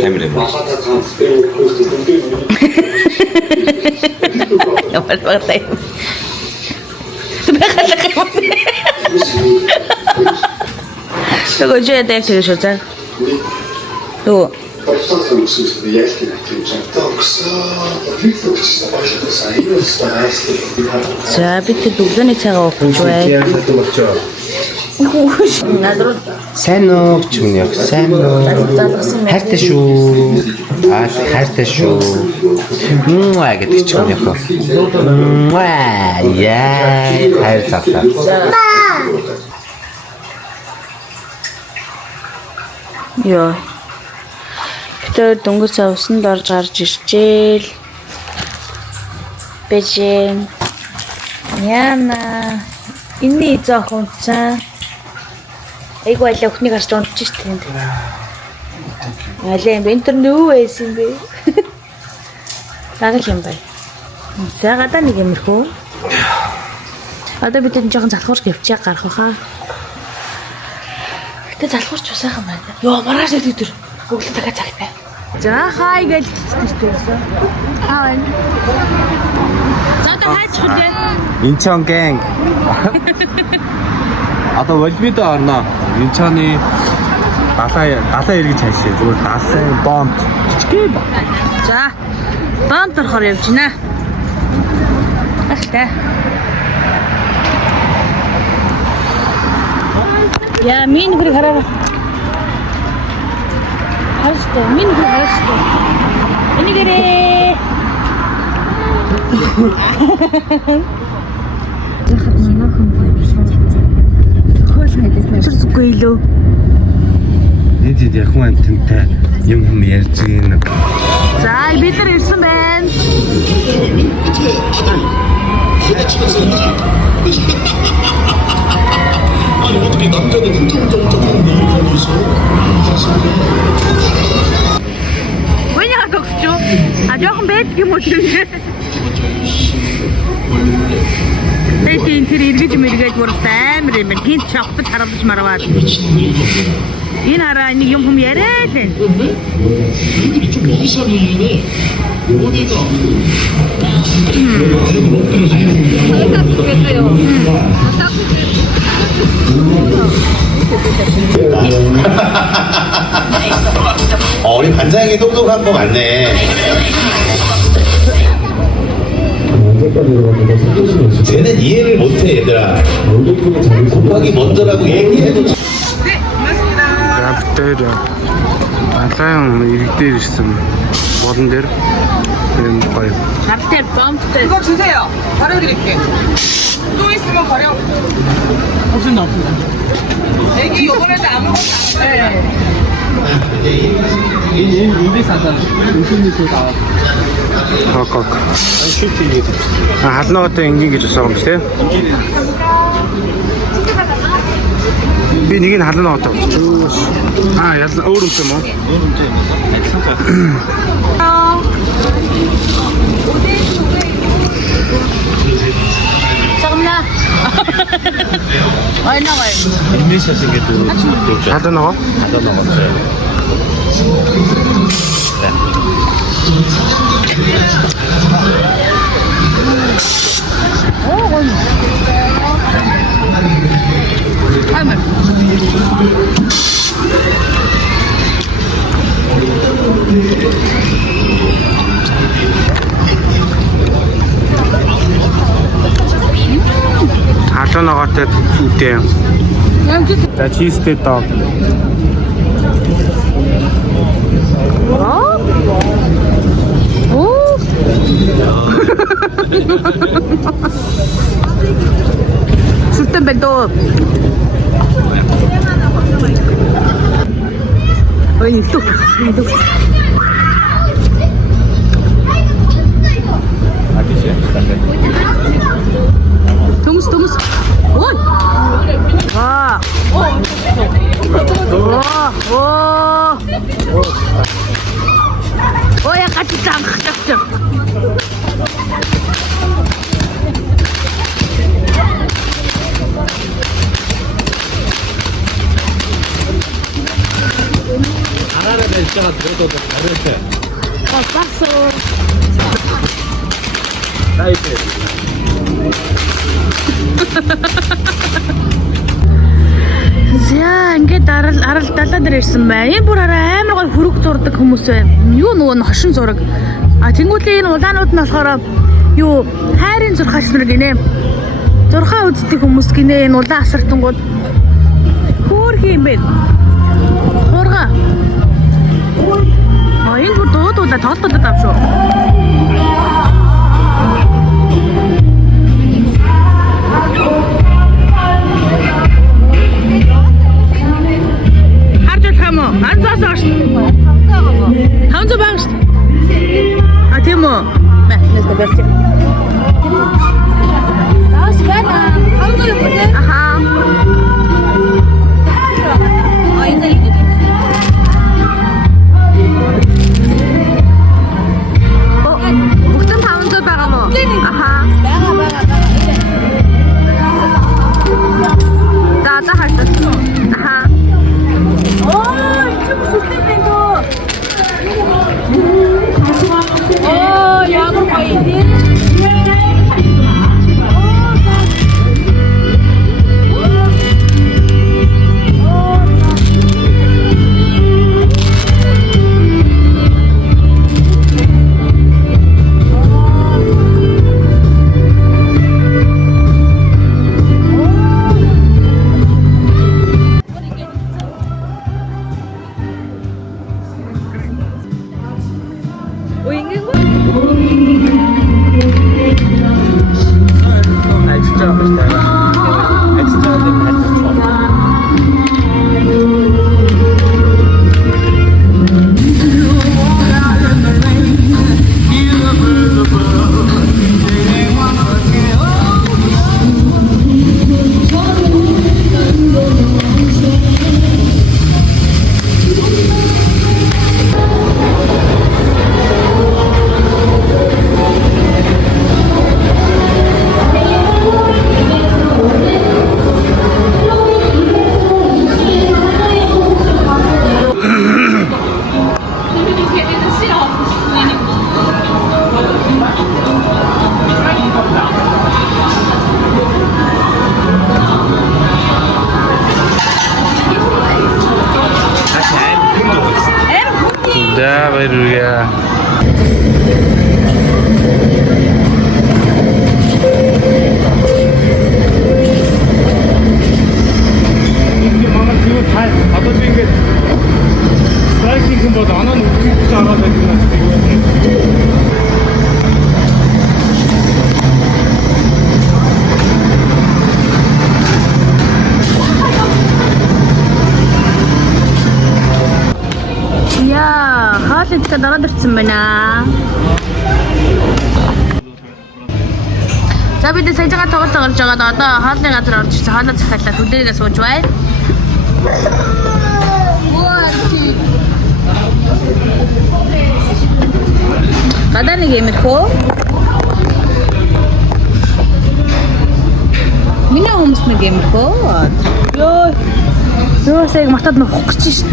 камера юм. Ямар багтай. Тэгвэл жоо дэвтэр шүү заа. Төө. За бид дүүний цагаа ууж бай. Сайн уу ч юм яг сайн уу. Хайртай шүү. Хайртай шүү. Муа гэдэг ч юм яг. Муа яа хайр цаатаа. Йоо. Тэр дөнгөж авсанд орж гарч ирчээл. Бэжэн. Яна. Inni зоохон цаа. Айгу аль өхнийг харж унтчих тийм. Алей энэ тэр юу байсан бэ? Тагал юм бай. За гадаа нэг юмрхүү. Одоо бид энэ жоохон залхуурч явчих гарах баха. Гэтэ залхуурч усаахан байна. Йоо маргааш ирдэг тэр. Өглөө дахиад цагтай. За хай гэж хэлчихсэн шүү дээ. Хай. За одоо хайч хүлээ. Инчон гэнг. Одоо волейбол орно. Инчоны далаа иргэж хайшээ. Зүгээр далайн бомб. Жижиг. За. Бомб орохоор явж байна. Ахтай. Я минь хэрэг хараа. Харахгүй, минь хэрэг харахгүй. Энийгээрээ. Яхад манайхан хөл хайдаг зүггүй лөө. Энд яг хүн амттай юм ярьж гин. За бид нар ирсэн байна. 어떻게 남자들 통통통통 내려가면서 왜냐 덕수죠? 아 조금 뱉기 못해. Тэйн тэр эргэж мэргэж бүртээ амар юм. Гинт чогтод харуулж марваад. Энэ хараа нэг юм яриад байна. 이들이 좀 이상해. 어디가? 우리 반장이 똑똑한 거 맞네. 쟤는 이해를 못해 얘들아. 곱하기 먼저라고 얘기해도. 네, 고맙습니다. Raptor. Атаан иргэдээр ирсэн. Болон дээр юм гоё. Raptor bomb. 이거 주세요. 버려드릴게. 또 있으면 버려. 없습니다. 애기 요번에도 아무것도 안 버려요. Хок. Халнаатай ингийн гэж асуусан юм тийм. Би нэг нь хална отоо. Ялна өөр юм уу? 잠깐만. 어이 나가요. 인민샷 생겨도 хална нөгөө? 하다 먹었어요. Халнаагаатай үтэй. За чизтэй дог. 술땐 벤도. 어이 또. 동수. 오. 와. 와. 야 같이 짱. 하나는 진짜가 들어도 박수. За ингээд арал далаа дээр ирсэн байна. Энэ бүр амар гой хөрөг зурдаг хүмүүс байна. Юу нөгөө нь хошин зураг. А тэнгуүлээ энэ улаанууд нь болохоор юу хайрын зурхаач нар гинэ. Зурхаа үздэг хүмүүс гинэ. Энэ улаан асартангууд хөөх юм бэ. Хурга. А энэ бүр дуудаа тоолтолдод ав шүү. Хамзаа баг шүү. А тийм үү? Мэ, нэстэ бэлчээ. Таас байна. Хамзаа юу вэ? Аха. А энэ юу вэ? Бүгд хамзаа байгаа мó? Аха. Бага. За хартаа. Аха. ямар гоё тийм. Да, баярлалаа. манай зөв хай одоо би ингээд страйкинг юм бол анаа нь үтгэж хараад байна гэдэг. Яа, хаалт дараад ирсэн байна. За бид саяжгаа тоглолт гарч байгаа. Одоо хаалны газар орж ирсэн. Хаалаа захиалаа хүлээлээ сууж байна. Гадаа нэг юм хөө. Миний хүмүүс нэг юм хөө. Ёо сэг матад нөх гэж шин.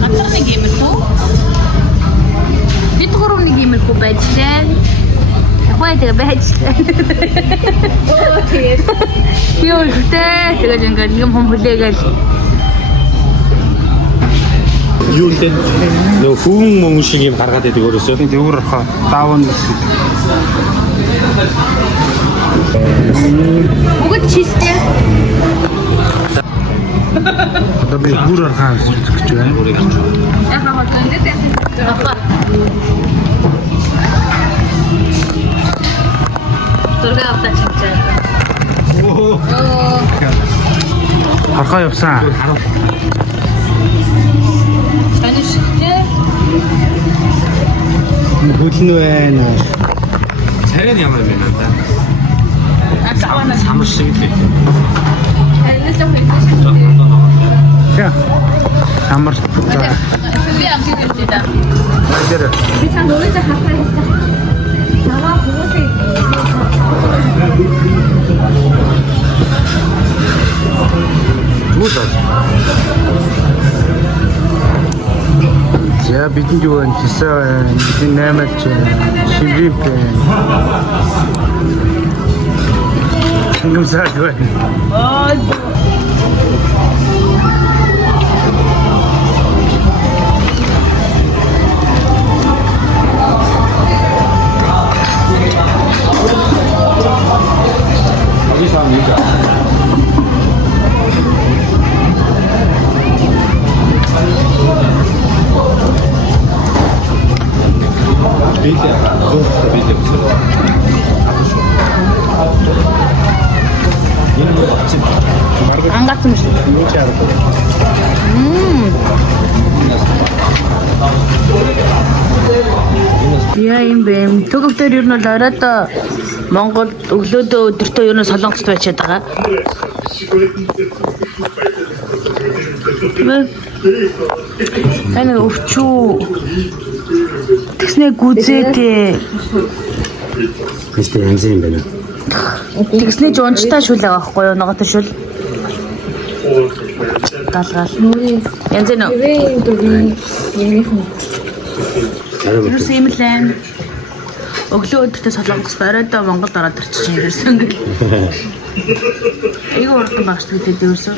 Гадаа нэг юм хөө. Бид гурав нэг юм хөө байжлаа. Хойдоо байжлаа. Оо тийм. Ёо ихтэй тэгээд ингээд юм хүлээгээл юу л дээ нөө хүүн мөн шиг юм гаргаад байдаг өөрөөсөө Тэгээд өөр хаа даавн Уг чистэ. одоо би бүр архаа үзэх гэж байна. Яхаа хол энэ дээ. Зураг авдаг чимчээ. Харахаа явсан. Таны шигтэй. Хөдлөн байна. царай нь ямар байна да самар шиг л Энэ л их. Яа. Амар. Би амт ирж байна. Тэр Би цаан өөрөө хахаа хийсэн. Сава хүмүүсээ. Тэгвэл за бидэнд юу вэ? Хисаа бидний 8-аач шиврип Хангамсаад байна. 안 같은 식. Яа юм бэ? Төгөв дээр ер нь бол оройдоо Монгол өглөөдөө өдөртөө ер нь солонгост байчаад байгаа. Таны өвчүү тэгснэ гүзээтэй. Хэвээ янз юм байна. Тэгснэ ч унжтай шүл байгаа байхгүй юу? Ноготой шүл. Галгал. Янз нь. Юусэн юм лээ. Өглөө өдөртөө солонгост оройдоо Монголд ороод ирчихсэн юм гэл. Эйг урдан багш гэдэг дээрсэн.